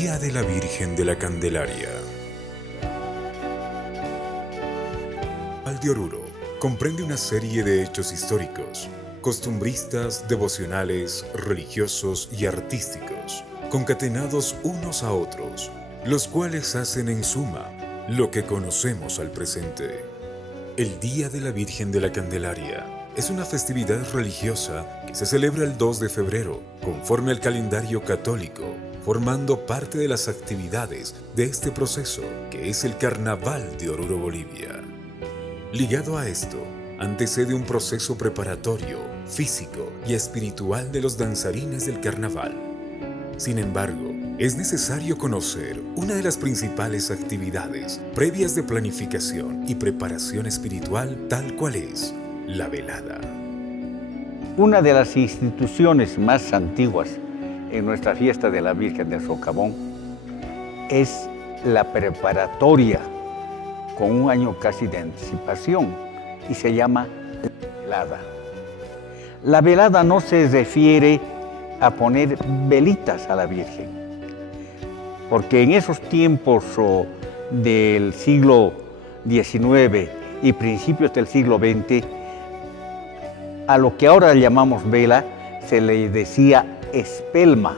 Día de la Virgen de la Candelaria. De Oruro comprende una serie de hechos históricos, costumbristas, devocionales, religiosos y artísticos, concatenados unos a otros, los cuales hacen en suma lo que conocemos al presente. El Día de la Virgen de la Candelaria es una festividad religiosa que se celebra el 2 de febrero, conforme al calendario católico, formando parte de las actividades de este proceso, que es el Carnaval de Oruro, Bolivia. Ligado a esto, antecede un proceso preparatorio, físico y espiritual de los danzarines del carnaval. Sin embargo, es necesario conocer una de las principales actividades previas de planificación y preparación espiritual, tal cual es la velada. Una de las instituciones más antiguas en nuestra fiesta de la Virgen del Socavón es la preparatoria, con un año casi de anticipación, y se llama la velada. La velada no se refiere a poner velitas a la Virgen, porque en esos tiempos del siglo XIX y principios del siglo XX, a lo que ahora llamamos vela se le decía espelma.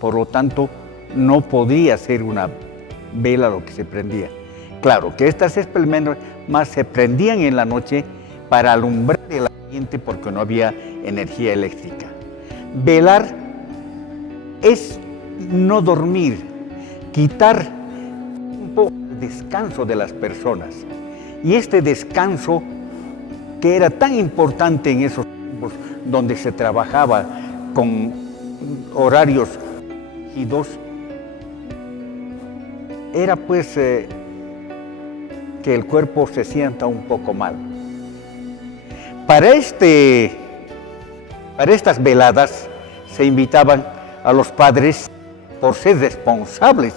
Por lo tanto, no podía ser una vela lo que se prendía. Claro que estas espelmas más se prendían en la noche para alumbrar el ambiente porque no había energía eléctrica. Velar es no dormir, quitar un poco de descanso de las personas. Y este descanso, que era tan importante en esos tiempos donde se trabajaba con horarios rígidos, era pues que el cuerpo se sienta un poco mal. Para estas veladas se invitaban a los padres por ser responsables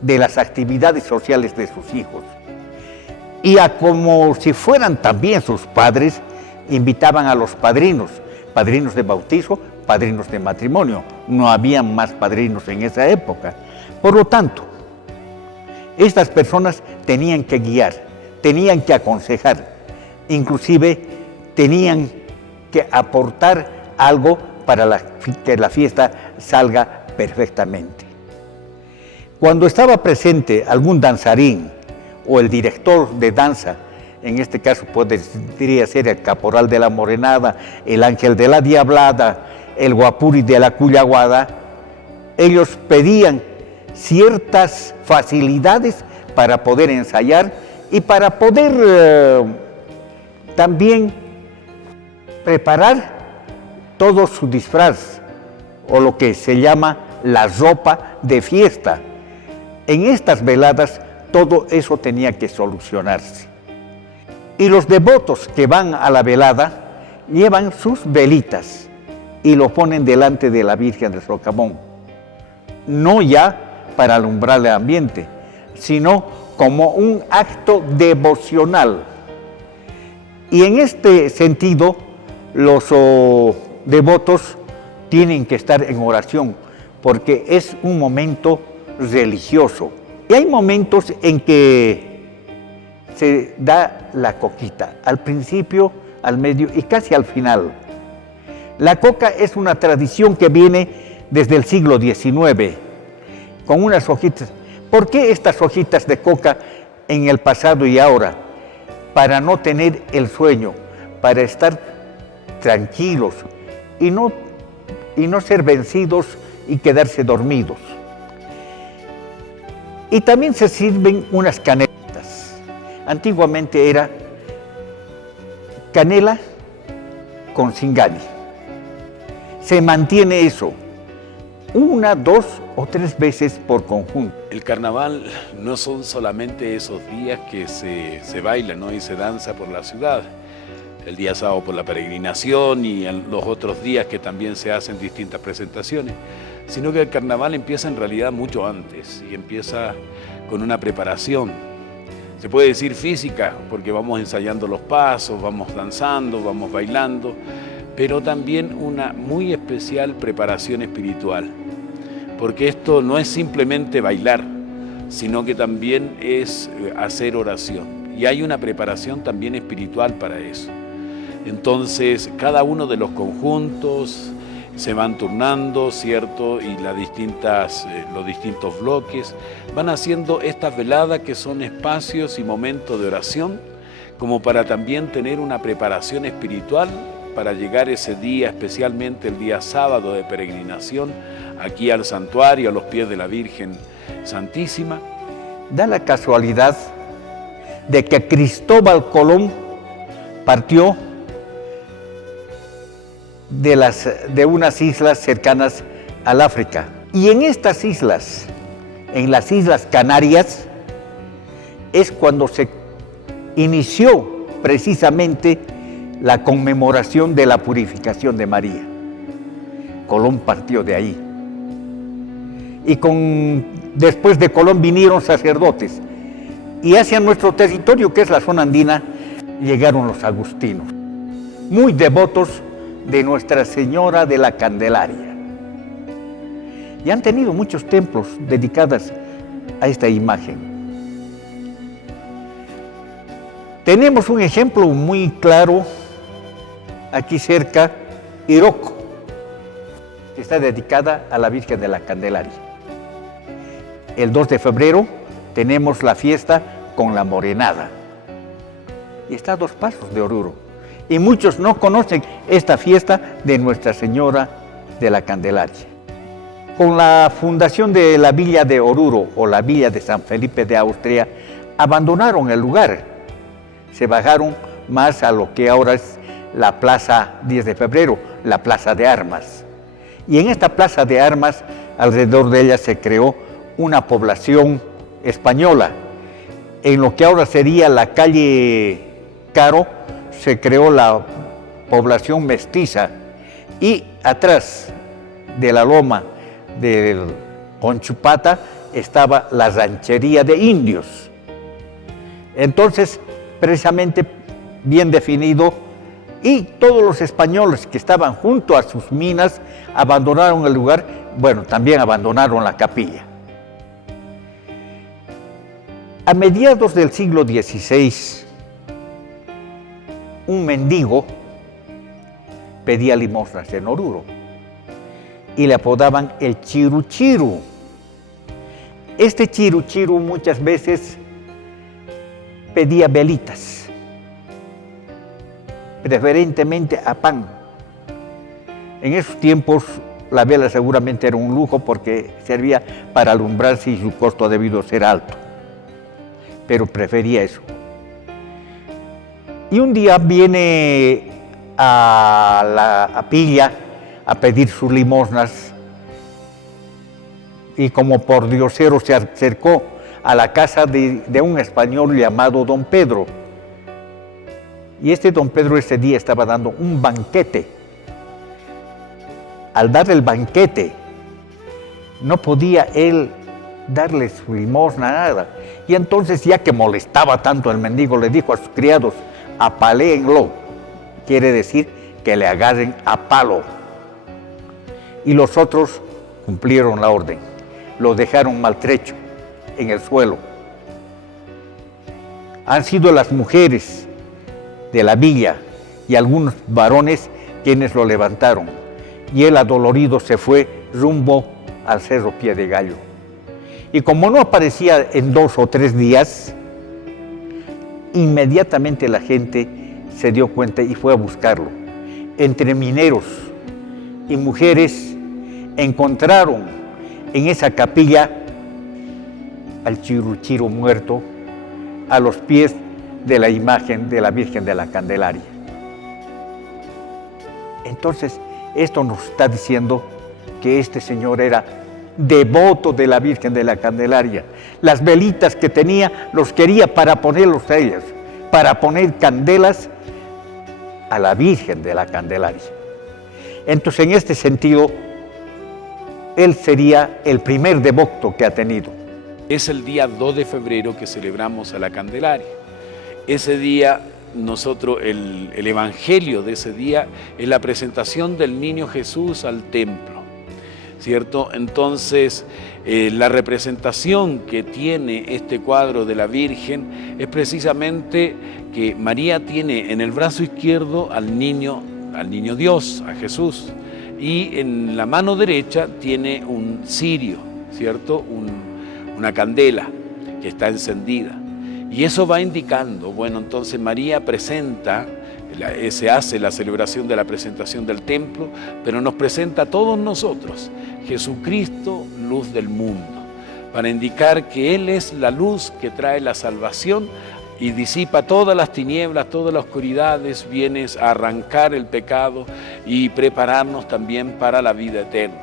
de las actividades sociales de sus hijos. Y como si fueran también sus padres, invitaban a los padrinos, padrinos de bautizo, padrinos de matrimonio. No habían más padrinos en esa época. Por lo tanto, estas personas tenían que guiar, tenían que aconsejar, inclusive tenían que aportar algo para que la fiesta salga perfectamente. Cuando estaba presente algún danzarín o el director de danza, en este caso podría ser el caporal de la morenada, el ángel de la diablada, el guapuri de la cuyaguada, ellos pedían ciertas facilidades para poder ensayar y para poder también preparar todo su disfraz o lo que se llama la ropa de fiesta. En estas veladas todo eso tenía que solucionarse. Y los devotos que van a la velada llevan sus velitas y lo ponen delante de la Virgen del Socavón, no ya para alumbrar el ambiente, sino como un acto devocional. Y en este sentido, los devotos tienen que estar en oración, porque es un momento religioso. Y hay momentos en que se da la coquita, al principio, al medio y casi al final. La coca es una tradición que viene desde el siglo XIX, con unas hojitas. ¿Por qué estas hojitas de coca en el pasado y ahora? Para no tener el sueño, para estar tranquilos y no ser vencidos y quedarse dormidos. Y también se sirven unas canelitas. Antiguamente era canela con singani. Se mantiene eso 1, 2 o 3 veces por conjunto. El carnaval no son solamente esos días que se baila, ¿no? Y se danza por la ciudad. El día sábado por la peregrinación y en los otros días que también se hacen distintas presentaciones, sino que el carnaval empieza en realidad mucho antes y empieza con una preparación. Se puede decir física, porque vamos ensayando los pasos, vamos danzando, vamos bailando, pero también una muy especial preparación espiritual. porque esto no es simplemente bailar, sino que también es hacer oración. Y hay una preparación también espiritual para eso. Entonces, cada uno de los conjuntos se van turnando, ¿cierto? Y los distintos bloques van haciendo estas veladas que son espacios y momentos de oración, como para también tener una preparación espiritual para llegar ese día, especialmente el día sábado de peregrinación, aquí al santuario, a los pies de la Virgen Santísima. Da la casualidad de que Cristóbal Colón partió de unas islas cercanas al África. Y en estas islas, en las Islas Canarias, es cuando se inició precisamente la conmemoración de la purificación de María. Colón partió de ahí. Y después de Colón vinieron sacerdotes. Y hacia nuestro territorio, que es la zona andina, llegaron los agustinos, muy devotos de Nuestra Señora de la Candelaria. Y han tenido muchos templos dedicados a esta imagen. Tenemos un ejemplo muy claro aquí cerca, Iroco, que está dedicada a la Virgen de la Candelaria. El 2 de febrero tenemos la fiesta con la morenada. Y está a 2 pasos de Oruro. Y muchos no conocen esta fiesta de Nuestra Señora de la Candelaria. Con la fundación de la villa de Oruro o la villa de San Felipe de Austria, abandonaron el lugar. Se bajaron más a lo que ahora es la Plaza 10 de Febrero, la Plaza de Armas. Y en esta Plaza de Armas, alrededor de ella se creó una población española. En lo que ahora sería la calle Caro, se creó la población mestiza. Y atrás de la loma del Conchupata estaba la ranchería de indios. Entonces, precisamente bien definido, y todos los españoles que estaban junto a sus minas abandonaron el lugar, bueno, también abandonaron la capilla. A mediados del siglo XVI, un mendigo pedía limosnas en Oruro y le apodaban el Chiru-Chiru. Este Chiru-Chiru muchas veces pedía velitas, preferentemente a pan. En esos tiempos la vela seguramente era un lujo porque servía para alumbrarse y su costo debido ser alto, pero prefería eso. Y un día viene a la capilla a pedir sus limosnas y como por diosero se acercó a la casa de un español llamado Don Pedro. Y este Don Pedro ese día estaba dando un banquete. Al dar el banquete, no podía él darle su limosna, nada. Y entonces, ya que molestaba tanto el mendigo, le dijo a sus criados: apaléenlo. Quiere decir que le agarren a palo. Y los otros cumplieron la orden. Lo dejaron maltrecho en el suelo. Han sido las mujeres de la villa y algunos varones quienes lo levantaron. Y él, adolorido, se fue rumbo al Cerro Pie de Gallo. Y como no aparecía en 2 o 3 días, inmediatamente la gente se dio cuenta y fue a buscarlo. Entre mineros y mujeres encontraron en esa capilla al Chiru-Chiru muerto a los pies de la imagen de la Virgen de la Candelaria. Entonces, esto nos está diciendo que este señor era devoto de la Virgen de la Candelaria. Las velitas que tenía los quería para ponerlos a ellas, para poner candelas a la Virgen de la Candelaria. Entonces, en este sentido, él sería el primer devoto que ha tenido. Es el día 2 de febrero que celebramos a la Candelaria. Ese día, nosotros, el evangelio de ese día es la presentación del niño Jesús al templo. ¿cierto? Entonces, la representación que tiene este cuadro de la Virgen es precisamente que María tiene en el brazo izquierdo al niño Dios, a Jesús, y en la mano derecha tiene un cirio, ¿cierto? Una candela que está encendida. Y eso va indicando, bueno, entonces María presenta, se hace la celebración de la presentación del templo, pero nos presenta a todos nosotros, Jesucristo, luz del mundo, para indicar que Él es la luz que trae la salvación y disipa todas las tinieblas, todas las oscuridades, viene a arrancar el pecado y prepararnos también para la vida eterna.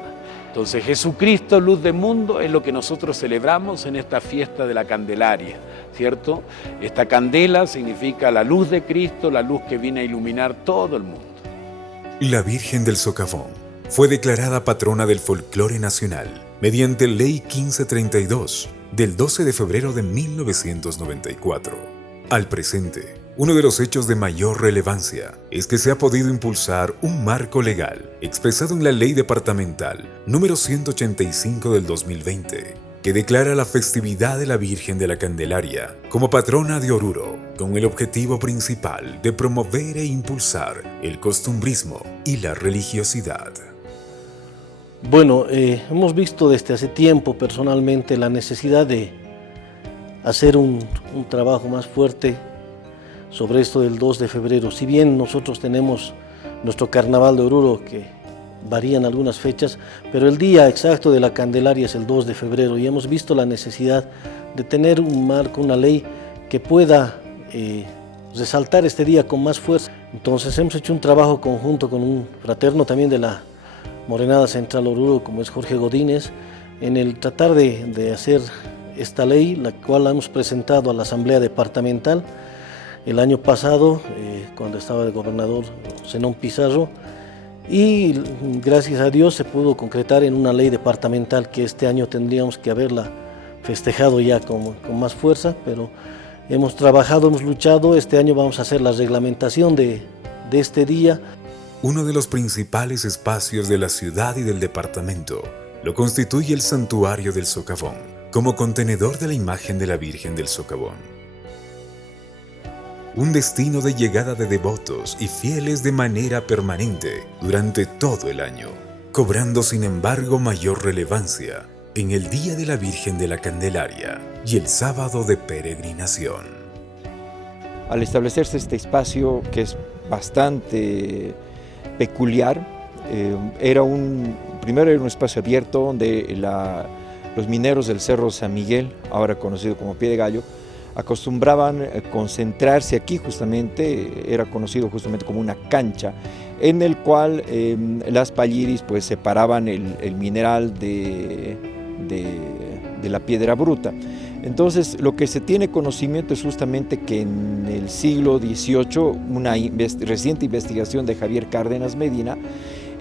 Entonces Jesucristo, luz del mundo, es lo que nosotros celebramos en esta fiesta de la Candelaria, ¿cierto? Esta candela significa la luz de Cristo, la luz que viene a iluminar todo el mundo. La Virgen del Socavón fue declarada patrona del folclore nacional mediante Ley 1532 del 12 de febrero de 1994. Al presente, uno de los hechos de mayor relevancia es que se ha podido impulsar un marco legal expresado en la Ley Departamental número 185 del 2020, que declara la festividad de la Virgen de la Candelaria como patrona de Oruro, con el objetivo principal de promover e impulsar el costumbrismo y la religiosidad. Bueno, hemos visto desde hace tiempo personalmente la necesidad de hacer un trabajo más fuerte sobre esto del 2 de febrero. Si bien nosotros tenemos nuestro carnaval de Oruro, que varían algunas fechas, pero el día exacto de la Candelaria es el 2 de febrero y hemos visto la necesidad de tener un marco, una ley que pueda resaltar este día con más fuerza. Entonces hemos hecho un trabajo conjunto con un fraterno también de la Morenada Central Oruro, como es Jorge Godínez, en el tratar de hacer esta ley, la cual la hemos presentado a la Asamblea Departamental el año pasado, cuando estaba el gobernador Zenón Pizarro, y gracias a Dios se pudo concretar en una ley departamental que este año tendríamos que haberla festejado ya con más fuerza, pero hemos trabajado, hemos luchado. Este año vamos a hacer la reglamentación de este día. Uno de los principales espacios de la ciudad y del departamento lo constituye el Santuario del Socavón, como contenedor de la imagen de la Virgen del Socavón. Un destino de llegada de devotos y fieles de manera permanente durante todo el año, cobrando sin embargo mayor relevancia en el Día de la Virgen de la Candelaria y el Sábado de Peregrinación. Al establecerse este espacio, que es bastante peculiar, primero era un espacio abierto donde los mineros del Cerro San Miguel, ahora conocido como Pie de Gallo, acostumbraban concentrarse aquí. Justamente era conocido justamente como una cancha en el cual las palliris pues separaban el mineral de la piedra bruta. Entonces lo que se tiene conocimiento es justamente que en el siglo XVIII una reciente investigación de Javier Cárdenas Medina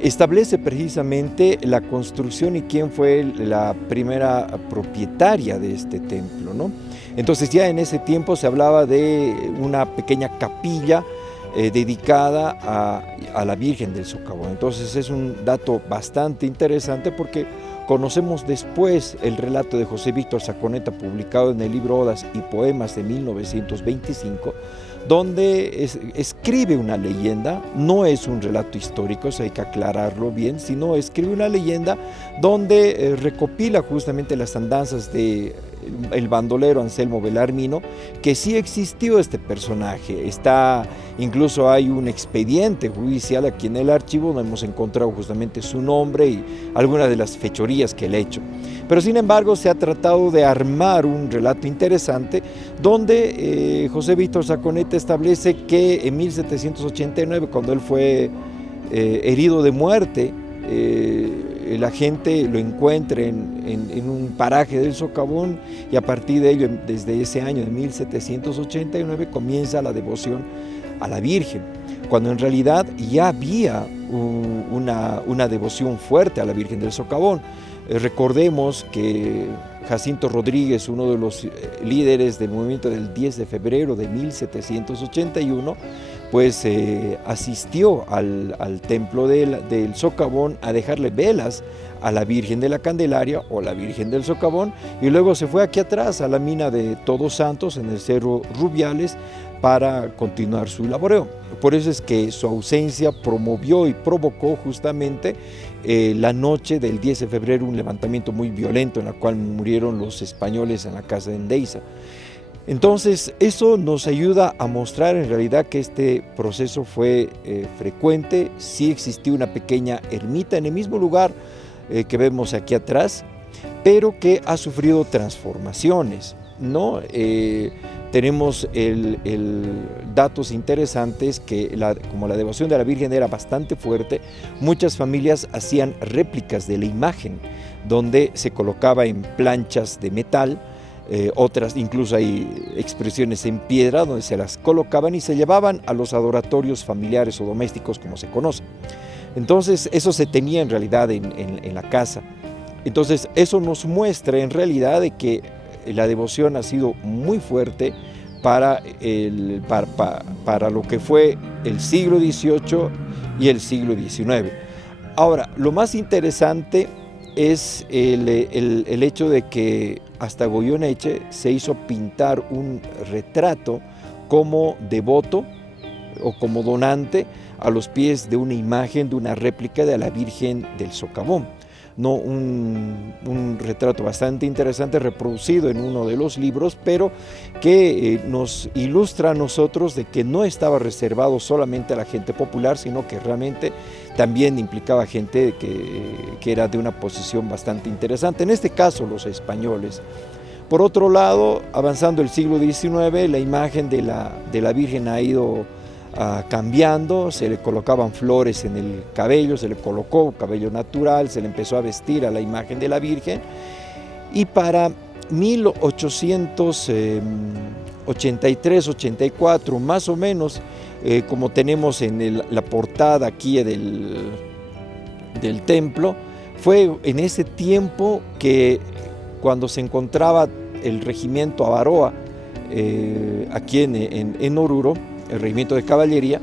establece precisamente la construcción y quién fue la primera propietaria de este templo, ¿no? Entonces ya en ese tiempo se hablaba de una pequeña capilla dedicada a la Virgen del Socavón. Entonces es un dato bastante interesante porque conocemos después el relato de José Víctor Saconeta publicado en el libro Odas y Poemas de 1925, donde escribe una leyenda. No es un relato histórico, eso hay que aclararlo bien, sino escribe una leyenda donde recopila justamente las andanzas de el bandolero Anselmo Belarmino, que sí existió este personaje. Incluso hay un expediente judicial aquí en el archivo donde hemos encontrado justamente su nombre y algunas de las fechorías que él ha hecho. Pero sin embargo se ha tratado de armar un relato interesante donde José Víctor Saconeta establece que en 1789, cuando él fue herido de muerte, la gente lo encuentra en un paraje del Socavón, y a partir de ello, desde ese año de 1789, comienza la devoción a la Virgen, cuando en realidad ya había una devoción fuerte a la Virgen del Socavón. Recordemos que Jacinto Rodríguez, uno de los líderes del movimiento del 10 de febrero de 1781, pues asistió al templo del Socavón a dejarle velas a la Virgen de la Candelaria o la Virgen del Socavón, y luego se fue aquí atrás a la mina de Todos Santos en el Cerro Rubiales para continuar su laboreo. Por eso es que su ausencia promovió y provocó justamente la noche del 10 de febrero un levantamiento muy violento en la cual murieron los españoles en la casa de Endeiza. Entonces, eso nos ayuda a mostrar en realidad que este proceso fue frecuente. Sí existió una pequeña ermita en el mismo lugar que vemos aquí atrás, pero que ha sufrido transformaciones, ¿no? Tenemos datos interesantes que como la devoción de la Virgen era bastante fuerte, muchas familias hacían réplicas de la imagen, donde se colocaba en planchas de metal, otras incluso hay expresiones en piedra donde se las colocaban y se llevaban a los adoratorios familiares o domésticos como se conoce. Entonces eso se tenía en realidad en la casa. Entonces eso nos muestra en realidad de que la devoción ha sido muy fuerte para lo que fue el siglo XVIII y el siglo XIX. Ahora, lo más interesante es el hecho de que hasta Goyeneche se hizo pintar un retrato como devoto o como donante a los pies de una imagen, de una réplica de la Virgen del Socavón. No, un retrato bastante interesante reproducido en uno de los libros, pero que nos ilustra a nosotros de que no estaba reservado solamente a la gente popular, sino que realmente también implicaba gente que era de una posición bastante interesante, en este caso los españoles. Por otro lado, avanzando el siglo XIX, la imagen de la Virgen ha ido cambiando, se le colocaban flores en el cabello, se le colocó cabello natural, se le empezó a vestir a la imagen de la Virgen, y para 1883-84 más o menos, como tenemos en la portada aquí del templo, fue en ese tiempo que cuando se encontraba el regimiento Avaroa aquí en Oruro, el regimiento de caballería,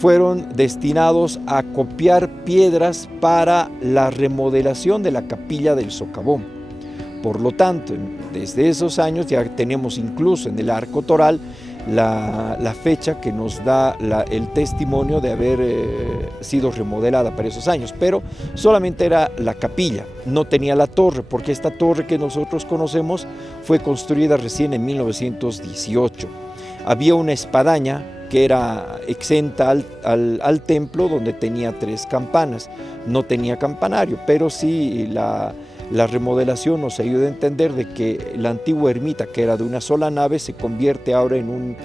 fueron destinados a copiar piedras para la remodelación de la capilla del Socavón. Por lo tanto, desde esos años ya tenemos incluso en el arco toral la fecha que nos da el testimonio de haber sido remodelada para esos años, pero solamente era la capilla, no tenía la torre, porque esta torre que nosotros conocemos fue construida recién en 1918. Había una espadaña que era exenta al templo, donde tenía 3 campanas. No tenía campanario, pero sí la remodelación nos ayuda a entender de que la antigua ermita, que era de una sola nave, se convierte ahora en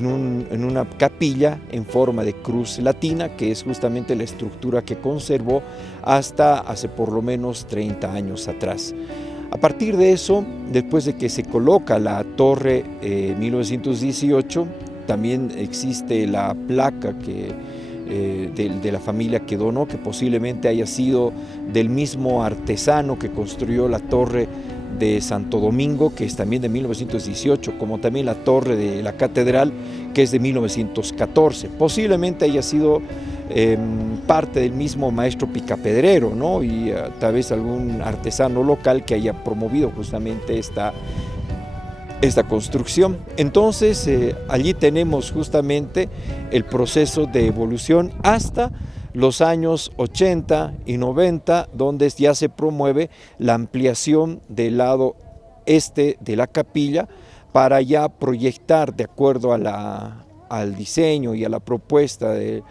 una capilla en forma de cruz latina, que es justamente la estructura que conservó hasta hace por lo menos 30 años atrás. A partir de eso, después de que se coloca la torre en 1918, también existe la placa de la familia que donó, que posiblemente haya sido del mismo artesano que construyó la torre de Santo Domingo, que es también de 1918, como también la torre de la catedral, que es de 1914. Posiblemente haya sido parte del mismo maestro picapedrero, ¿no? Y tal vez algún artesano local que haya promovido justamente esta construcción. Entonces allí tenemos justamente el proceso de evolución hasta los años 80 y 90, donde ya se promueve la ampliación del lado este de la capilla para ya proyectar, de acuerdo al diseño y a la propuesta del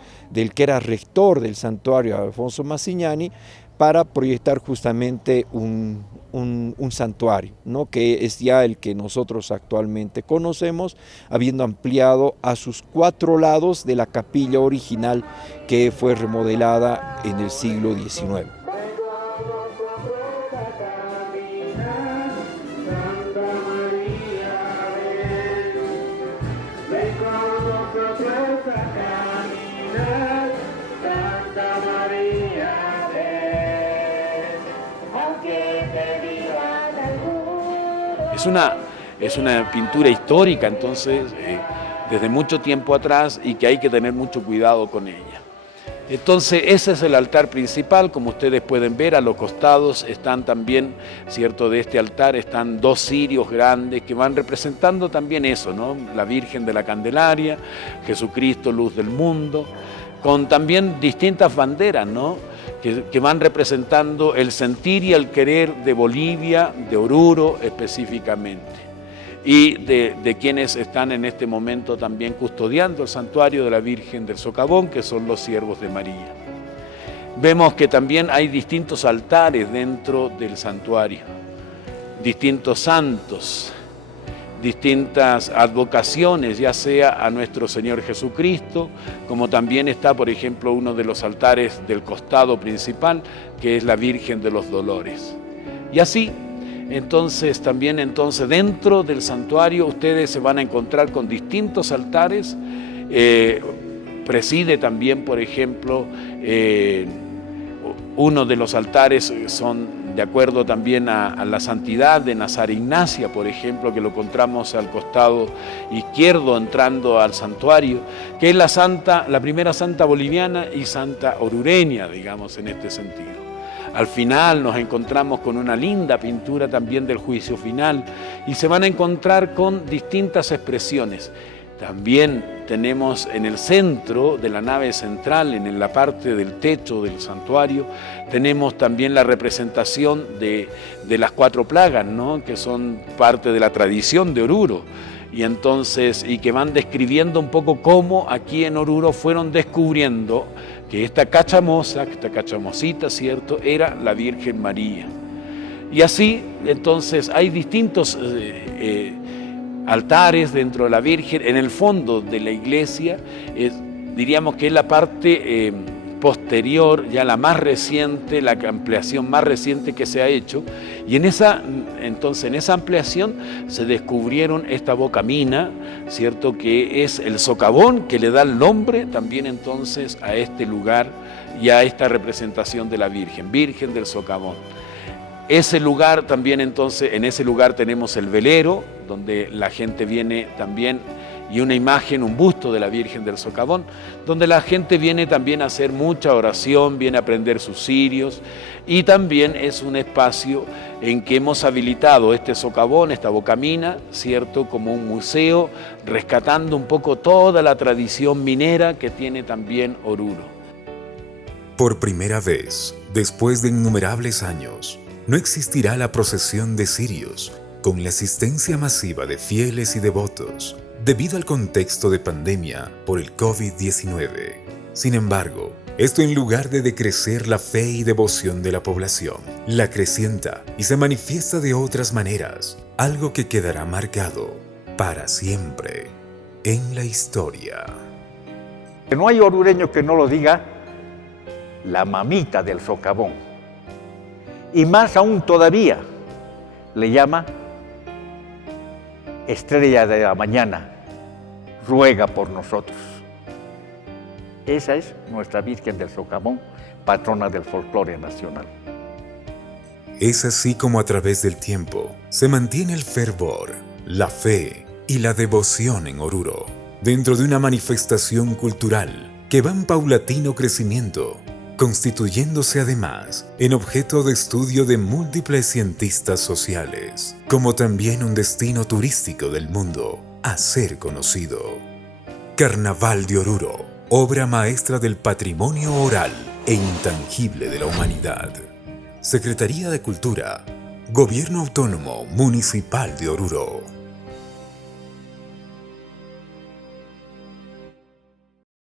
que era rector del santuario, Alfonso Massignani, para proyectar justamente un santuario, ¿no? Que es ya el que nosotros actualmente conocemos, habiendo ampliado a sus 4 lados de la capilla original que fue remodelada en el siglo XIX. Es una pintura histórica, entonces desde mucho tiempo atrás y que hay que tener mucho cuidado con ella. Entonces ese es el altar principal. Como ustedes pueden ver, a los costados están también, ¿cierto?, de este altar están 2 cirios grandes que van representando también eso, ¿no? La Virgen de la Candelaria, Jesucristo, luz del mundo, con también distintas banderas, ¿no?, que van representando el sentir y el querer de Bolivia, de Oruro específicamente, y de quienes están en este momento también custodiando el santuario de la Virgen del Socavón, que son los siervos de María. Vemos que también hay distintos altares dentro del santuario, distintos santos, distintas advocaciones, ya sea a nuestro Señor Jesucristo, como también está, por ejemplo, uno de los altares del costado principal, que es la Virgen de los Dolores. Y así, entonces, también dentro del santuario ustedes se van a encontrar con distintos altares. Preside también, por ejemplo, uno de los altares son de acuerdo también a la santidad de Santa Ignacia, por ejemplo, que lo encontramos al costado izquierdo entrando al santuario, que es la primera santa boliviana y santa orureña, digamos, en este sentido. Al final nos encontramos con una linda pintura también del juicio final y se van a encontrar con distintas expresiones. También tenemos en el centro de la nave central, en la parte del techo del santuario, tenemos también la representación de las 4 plagas, ¿no?, que son parte de la tradición de Oruro. Y que van describiendo un poco cómo aquí en Oruro fueron descubriendo que esta cachamosita, ¿cierto?, era la Virgen María. Y así, entonces, hay distintos altares dentro de la Virgen. En el fondo de la iglesia, diríamos que es la parte posterior, ya la más reciente, la ampliación más reciente que se ha hecho, y en esa ampliación se descubrieron esta bocamina, ¿cierto?, que es el socavón, que le da el nombre también entonces a este lugar y a esta representación de la Virgen del Socavón. Ese lugar también entonces, en ese lugar tenemos el velero, donde la gente viene también, y una imagen, un busto de la Virgen del Socavón, donde la gente viene también a hacer mucha oración, viene a prender sus cirios, y también es un espacio en que hemos habilitado este socavón, esta bocamina, ¿cierto?, como un museo, rescatando un poco toda la tradición minera que tiene también Oruro. Por primera vez, después de innumerables años, no existirá la procesión de cirios, con la asistencia masiva de fieles y devotos, debido al contexto de pandemia por el COVID-19. Sin embargo, esto en lugar de decrecer la fe y devoción de la población, la acrecienta y se manifiesta de otras maneras, algo que quedará marcado para siempre en la historia. No hay orureño que no lo diga, la mamita del socavón. Y más aún todavía, le llama Estrella de la Mañana, ruega por nosotros. Esa es nuestra Virgen del Socavón, patrona del folclore nacional. Es así como a través del tiempo se mantiene el fervor, la fe y la devoción en Oruro, dentro de una manifestación cultural que va en paulatino crecimiento, constituyéndose además en objeto de estudio de múltiples cientistas sociales, como también un destino turístico del mundo a ser conocido. Carnaval de Oruro, obra maestra del patrimonio oral e intangible de la humanidad. Secretaría de Cultura, Gobierno Autónomo Municipal de Oruro.